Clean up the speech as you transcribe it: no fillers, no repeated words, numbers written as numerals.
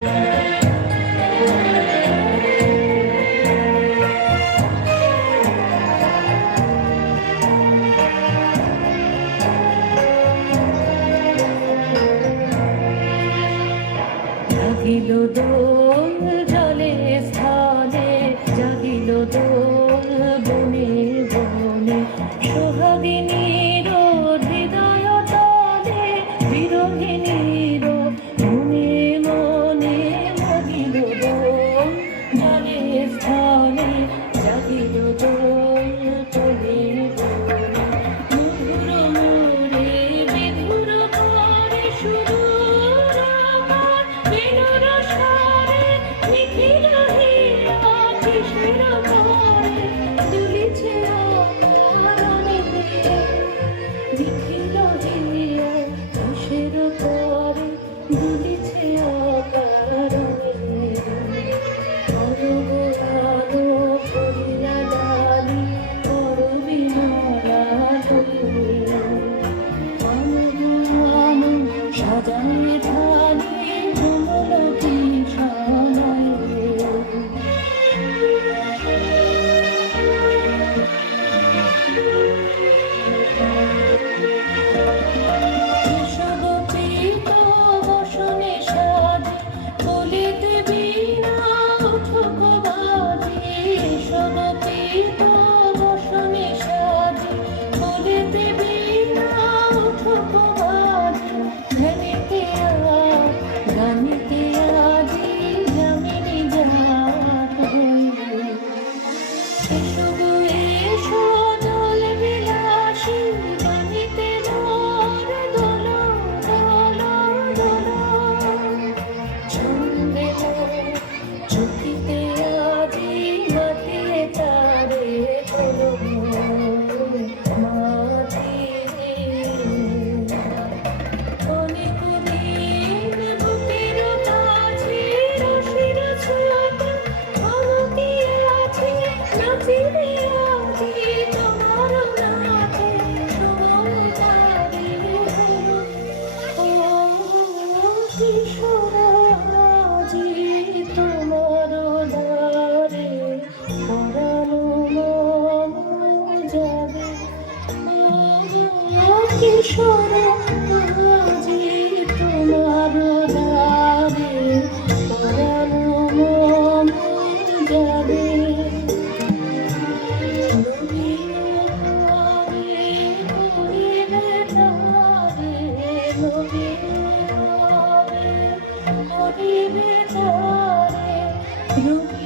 জাগিল দোল জলে স্থলে, জাগিল দোল বনে বনে, সোহাগিনীর হৃদয় তলে, বিরোহিণীর মনে মনে। জাগিল দোল জলে স্থলে, জাগিল দোল বনে বনে, মধুর মোরে বিধুর করে সুর সাজায় ঢালে ভ্রমণী কিশোর আজি তোমার দ্বারে, পরানো মন যাবে। নবীন